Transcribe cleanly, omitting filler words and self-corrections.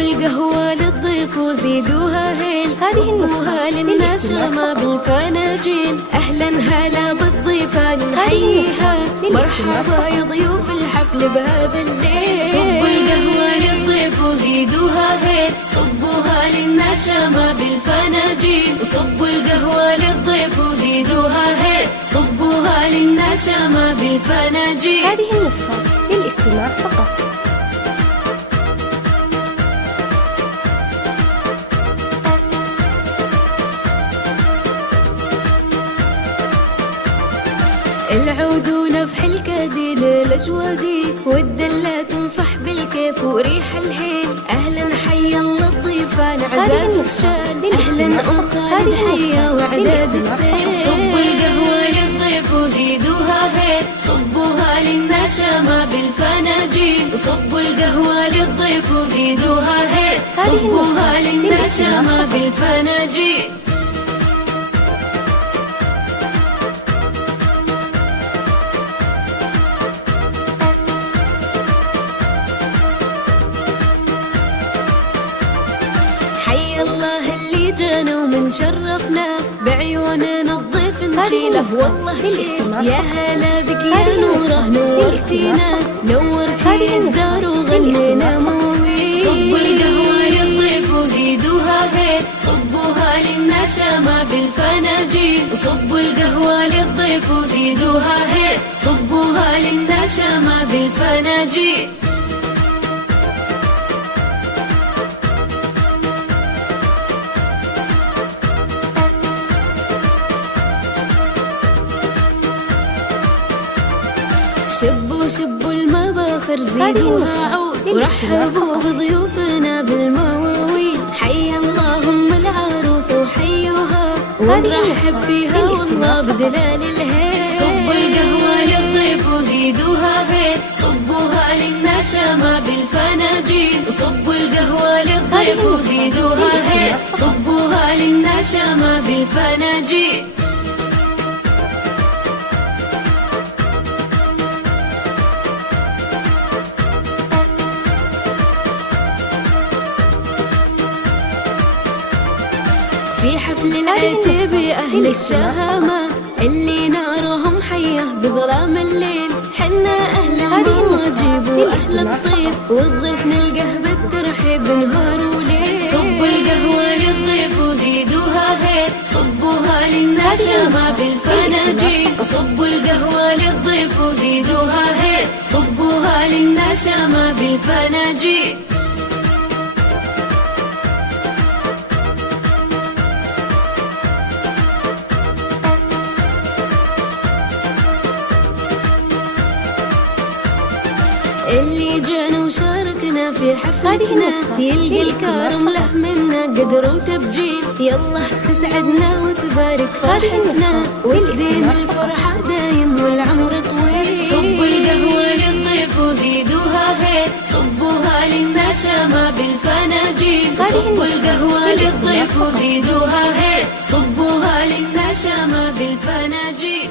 القهوة للضيف وزيدوها هيل، صبوها للنشامة بالفناجين. أهلا هلا بالضيفان نحييها، مرحبا يا ضيوف الحفل بهذا الليل. صبوا القهوة للضيف وزيدوها هيل، صبوها للنشامة بالفناجين. وصبوا القهوة للضيف وزيدوها هيل، صبوها للنشامة بالفناجين. هذه النسخة للاستماع فقط. العودون في الكادي للأجوادي، والدلة تنفح بالكيف وريح الهيل. أهلا حيا الله الضيفان عزاز الشان، أهلا أم خالد حيا وعداد السيل. صبوا القهوة للضيف وزيدوها هيل، صبوها للنشامة بالفناجين. وصبوا القهوة للضيف وزيدوها هيل، صبوها للنشامة بالفناجين. حي الله اللي جانا ومن شرفنا، بعيوننا الضيف نشيله والله شيل. يا هلا بك يا نوره نورتينا، نورتي الدار وغنينا مواويل. صبوا القهوة للضيف وزيدوها هيل، صبوها للنشامة بالفناجين. وصبوا القهوة للضيف وزيدوها هيل، صبوها للنشامة بالفناجين. شبوا شبوا المباخر زيدوها عود، ورحبوا بضيوفنا بالمواويل. حيا اللهم العروسة وحيوها، ونرحب فيها والله بدلال الهيل. صبوا القهوة للضيف وزيدوها هيل، صبوها للنشامة بالفناجين. وصبوا القهوة للضيف وزيدوها هيل، صبوها للنشامة بالفناجين. في حفل العتب أهل الشهامة، اللي نارهم حية بظلام الليل. حنا أهل المواجب وأهل الطيب، والضيف نلقاه بالترحيب نهار وليل. صبوا القهوة للضيف وزيدوها هيل، صبوها للنشامة بالفناجين. وصبوا القهوة للضيف وزيدوها هيل، صبوها للنشامة بالفناجين. اللي جانا وشاركنا في حفلتنا، يلقى الكرم له منا قدر وتبجيل. يلا تسعدنا وتبارك فرحتنا، وتديم الفرحة دايم والعمر طويل. صبوا القهوة للضيف وزيدوها هيل، صبوها للنشامة بالفناجين. صبوا القهوة للضيف وزيدوها هيل، صبوها للنشامة بالفناجين.